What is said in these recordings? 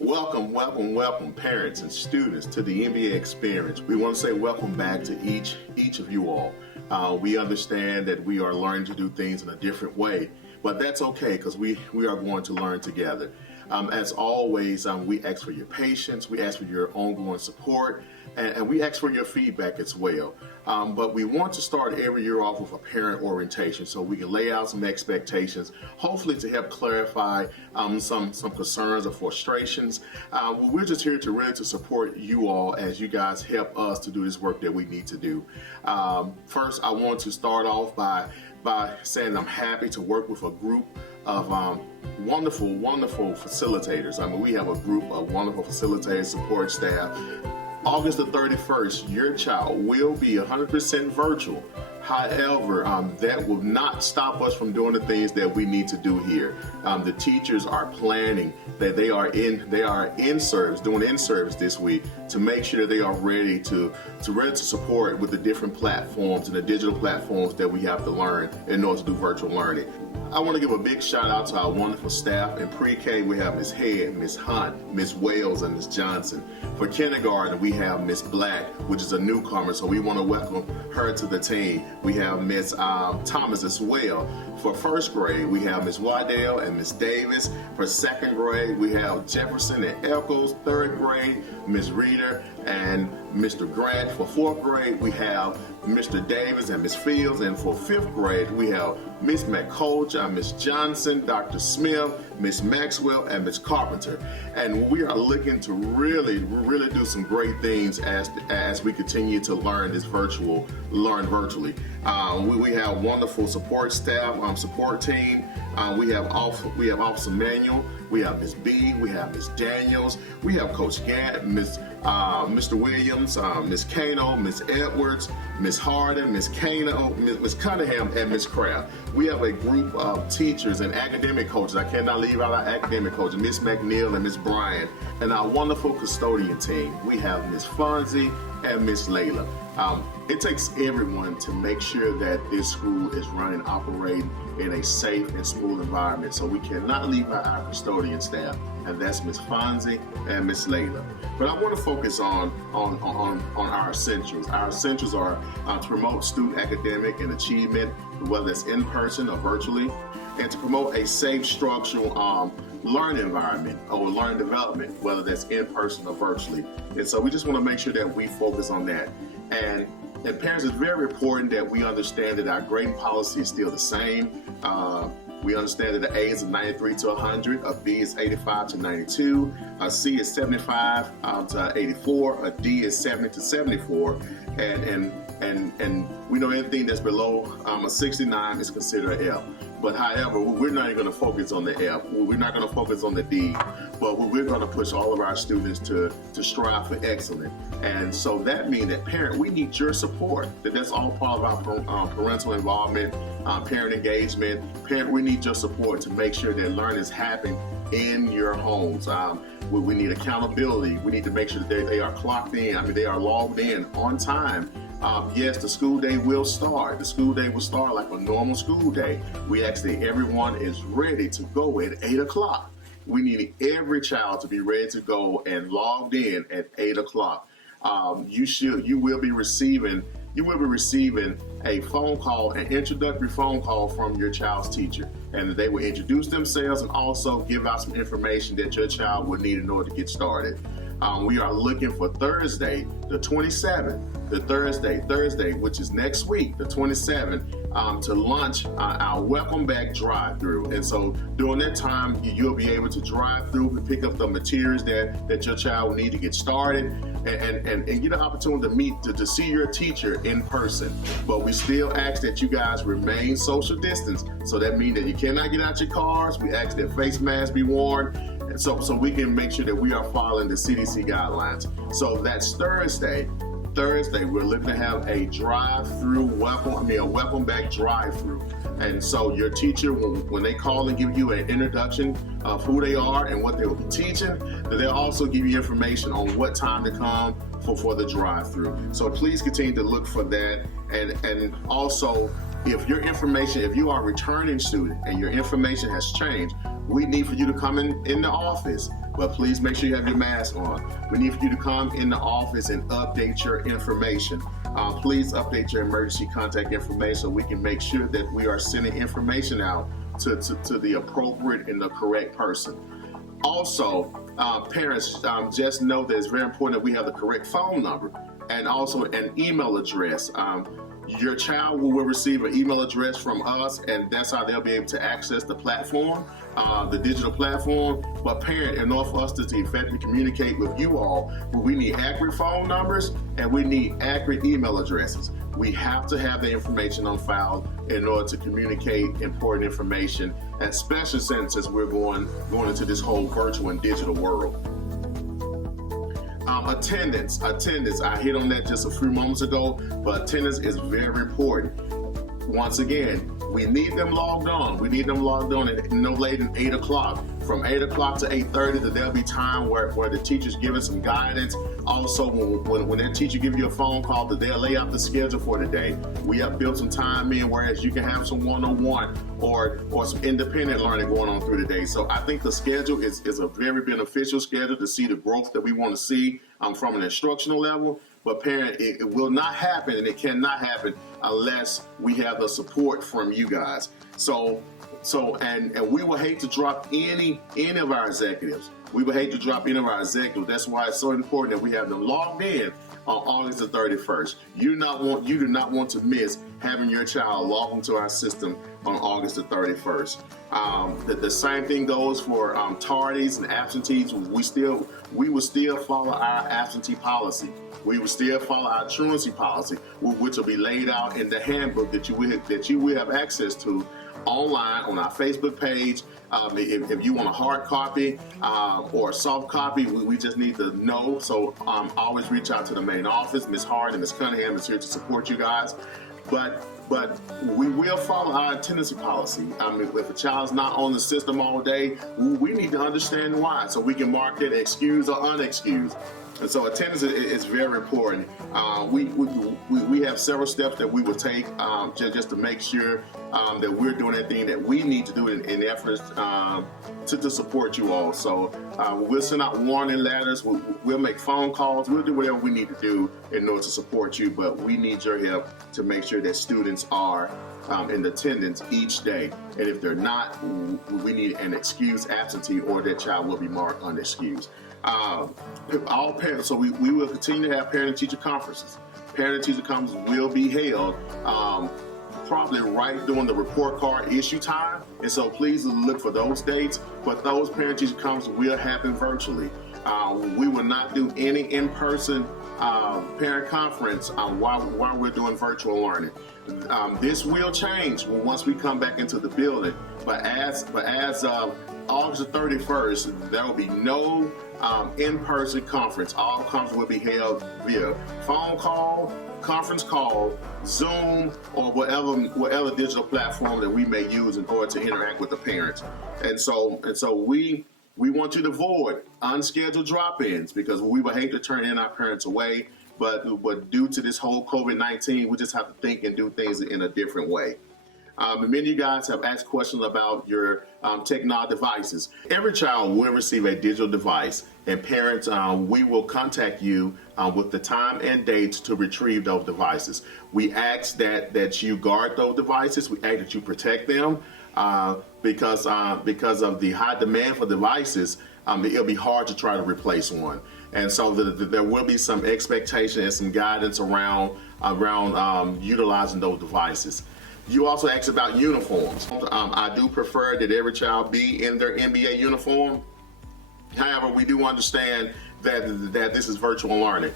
Welcome, parents and students to the MBAE experience. We want to say welcome back to each of you all. We understand that we are learning to do things in a different way, but that's okay because we are going to learn together. As always, we ask for your patience, we ask for your ongoing support, and we ask for your feedback as well. But we want to start every year off with a parent orientation so we can lay out some expectations, hopefully to help clarify some concerns or frustrations. We're just here to really to support you all as you guys help us to do this work that we need to do. First, I want to start off by saying I'm happy to work with a group of wonderful facilitators. We have a group of wonderful facilitators, support staff. August the 31st, your child will be 100% virtual. However, that will not stop us from doing the things that we need to do here. The teachers are planning that they are in service, doing in-service this week to make sure they are ready to support with the different platforms and the digital platforms that we have to learn in order to do virtual learning. I want to give a big shout out to our wonderful staff. In pre-K, we have Ms. Head, Ms. Hunt, Ms. Wales, and Ms. Johnson. For kindergarten, we have Ms. Black, which is a newcomer, so we want to welcome her to the team. We have Ms. Thomas as well. For first grade, we have Ms. Waddell and Ms. Davis. For second grade, we have Jefferson and Echols. Third grade, Ms. Reeder and Mr. Grant. For fourth grade, we have Mr. Davis and Ms. Fields. And for fifth grade, we have Ms. McCoach, Ms. Johnson, Dr. Smith, Ms. Maxwell, and Ms. Carpenter. And we are looking to really do some great things as we continue to learn virtually. We have wonderful support staff, support team. We have Officer Manuel, we have Ms. B, we have Ms. Daniels, we have Coach Gant, Mr. Williams, Ms. Kano, Ms. Edwards, Ms. Harden, Ms. Kano, Ms. Cunningham, and Ms. Kraft. We have a group of teachers and academic coaches. I cannot leave out our academic coaches, Ms. McNeil and Ms. Bryan, and our wonderful custodian team. We have Ms. Fonzie and Ms. Layla. It takes everyone to make sure that this school is running, operating in a safe and smooth environment. So we cannot leave out our custodian staff, and that's Ms. Fonzie and Ms. Layla. But I want to focus on our essentials. Our essentials are to promote student academic and achievement, whether it's in person or virtually, and to promote a safe, structural learning environment or learning development, whether that's in person or virtually. And so we just want to make sure that we focus on that. And parents, it's very important that we understand that our grading policy is still the same. We understand that the A is 93 to 100, a B is 85 to 92, a C is 75 to 84, a D is 70 to 74, and we know anything that's below a 69 is considered an F. But however, we're not even going to focus on the F. We're not going to focus on the D, but we're going to push all of our students to strive for excellence. And so that means that parent, we need your support. That's all part of our parental involvement, parent engagement. Parent, we need your support to make sure that learning is happening in your homes. We need accountability. We need to make sure that they are clocked in. they are logged in on time. Yes, the school day will start. The school day will start like a normal school day. We ask that everyone is ready to go at 8 o'clock. We need every child to be ready to go and logged in at 8 o'clock. You will be receiving a phone call, an introductory phone call from your child's teacher, and they will introduce themselves and also give out some information that your child will need in order to get started. We are looking for Thursday, the 27th, Thursday, which is next week, the 27th, to launch our Welcome Back drive-through. And so during that time, you'll be able to drive through and pick up the materials that your child will need to get started and get an opportunity to see your teacher in person. But we still ask that you guys remain social distance. So that means that you cannot get out your cars. We ask that face masks be worn. And so we can make sure that we are following the CDC guidelines. So that's Thursday, we're looking to have a welcome back drive-through. And so your teacher, when they call and give you an introduction of who they are and what they will be teaching, they'll also give you information on what time to come for the drive-through. So please continue to look for that. And also, if you are a returning student and your information has changed, We need for you to come in the office, but please make sure you have your mask on. We need for you to come in the office and update your information. Please update your emergency contact information so we can make sure that we are sending information out to the appropriate and the correct person. Also, parents, just know that it's very important that we have the correct phone number and also an email address. Your child will receive an email address from us, and that's how they'll be able to access the platform, the digital platform. But parent, in order for us to effectively communicate with you all, we need accurate phone numbers and we need accurate email addresses. We have to have the information on file in order to communicate important information, especially since we're going into this whole virtual and digital world. Attendance. I hit on that just a few moments ago, but attendance is very important. Once again, we need them logged on. We need them logged on at no later than 8 o'clock. From 8 o'clock to 8:30, there'll be time where the teacher's giving some guidance. Also, when that teacher gives you a phone call, that they'll lay out the schedule for the day. We have built some time in, whereas you can have some one-on-one or some independent learning going on through the day. So I think the schedule is a very beneficial schedule to see the growth that we want to see from an instructional level. But parent, it will not happen, and it cannot happen unless we have the support from you guys. So we will hate to drop any of our executives. We would hate to drop any of our executives. That's why it's so important that we have them logged in on August the 31st. You do not want to miss having your child log into our system on August the 31st. The same thing goes for tardies and absentees. We will still follow our absentee policy. We will still follow our truancy policy, which will be laid out in the handbook that you will have access to online on our Facebook page. If you want a hard copy or a soft copy, we just need to know. So always reach out to the main office. Ms. Hart and Ms. Cunningham is here to support you guys. But we will follow our attendance policy. If a child's not on the system all day, we need to understand why, so we can mark it excused or unexcused. And so attendance is very important. We have several steps that we will take just to make sure that we're doing everything that we need to do in efforts to support you all. So we'll send out warning letters, we'll make phone calls, we'll do whatever we need to do in order to support you, but we need your help to make sure that students are in attendance each day. And if they're not, we need an excused absentee, or that child will be marked unexcused. All parents, so we will continue to have parent and teacher conferences. Parent and teacher conferences will be held probably right during the report card issue time, and so please look for those dates. But those parent teacher conferences will happen virtually. We will not do any in-person parent conference while we're doing virtual learning. This will change once we come back into the building, but as of August 31st, there will be no in-person conference. All conferences will be held via phone call, conference call, Zoom, or whatever digital platform that we may use in order to interact with the parents. And so we want you to avoid unscheduled drop-ins, because we would hate to turn our parents away, but due to this whole COVID-19, we just have to think and do things in a different way. Many of you guys have asked questions about your technology devices. Every child will receive a digital device, and parents, we will contact you with the time and dates to retrieve those devices. We ask that you guard those devices. We ask that you protect them because of the high demand for devices. It'll be hard to try to replace one. And so there will be some expectation and some guidance around utilizing those devices. You also asked about uniforms. I do prefer that every child be in their MBAE uniform. However, we do understand that this is virtual learning.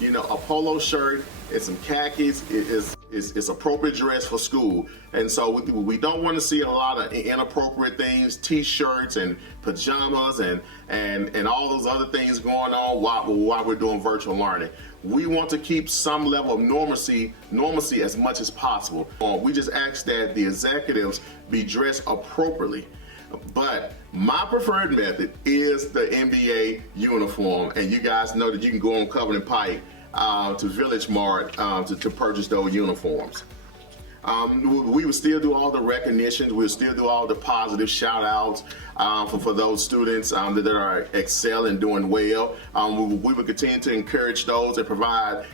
You know, a polo shirt and some khakis is appropriate dress for school. And so we don't want to see a lot of inappropriate things, t-shirts and pajamas and all those other things going on while we're doing virtual learning. We want to keep some level of normalcy as much as possible. We just ask that the executives be dressed appropriately. But my preferred method is the MBAE uniform, and you guys know that you can go on Covenant Pike to Village Mart to purchase those uniforms. We will still do all the recognitions. We'll still do all the positive shout outs. for those students that are excelling, doing well. We will continue to encourage those and provide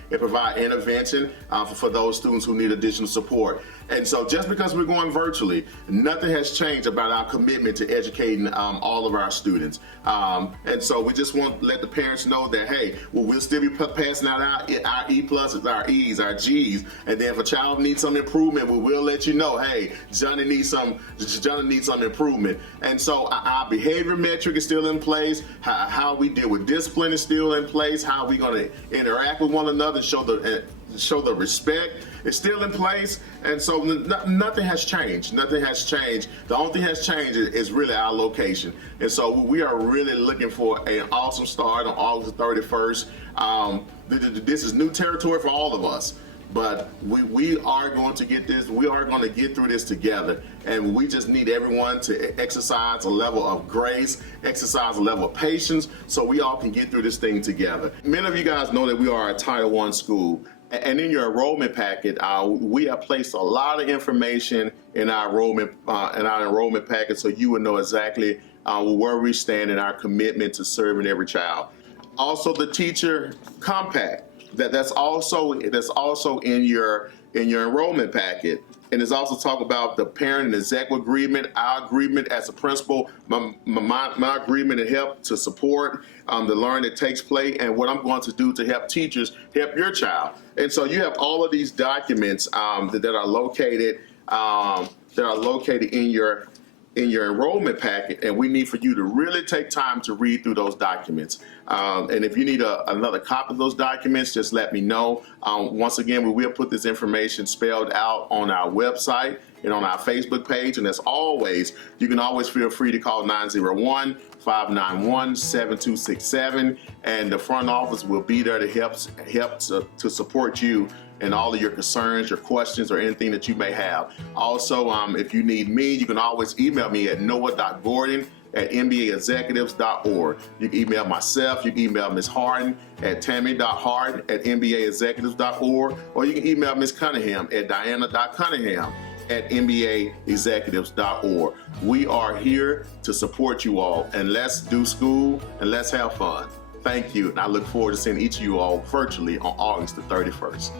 intervention for those students who need additional support. And so just because we're going virtually, nothing has changed about our commitment to educating all of our students. And so we just want to let the parents know that, hey, we'll still be passing out our E pluses, our E's, our G's. And then if a child needs some improvement, we will let you know, hey, Johnny needs some improvement. And so our behavior metric is still in place. How we deal with discipline is still in place. How we going to interact with one another, show the respect is still in place. And so nothing has changed. Nothing has changed. The only thing has changed is really our location. And so we are really looking for an awesome start on August 31st. This is new territory for all of us. But we are going to get this. We are going to get through this together, and we just need everyone to exercise a level of grace, exercise a level of patience, so we all can get through this thing together. Many of you guys know that we are a Title I school, and in your enrollment packet, we have placed a lot of information in our enrollment packet, so you will know exactly where we stand in our commitment to serving every child. Also, the teacher compact. That's also in your enrollment packet, and it's also talk about the parent and exec agreement, our agreement as a principal, my agreement to help to support the learning that takes place, and what I'm going to do to help teachers help your child. And so you have all of these documents that are located in your enrollment packet, and we need for you to really take time to read through those documents. And if you need another copy of those documents, just let me know. Once again, we will put this information spelled out on our website and on our Facebook page. And as always, you can always feel free to call 901-591-7267, and the front office will be there to help to support you and all of your concerns, your questions, or anything that you may have. Also, if you need me, you can always email me at noah.gordon@mbaexecutives.org. You can email myself, you can email Ms. Harden at tammy.harden@mbaexecutives.org, or you can email Ms. Cunningham at diana.cunningham@mbaexecutives.org. We are here to support you all, and let's do school and let's have fun. Thank you, and I look forward to seeing each of you all virtually on August the 31st.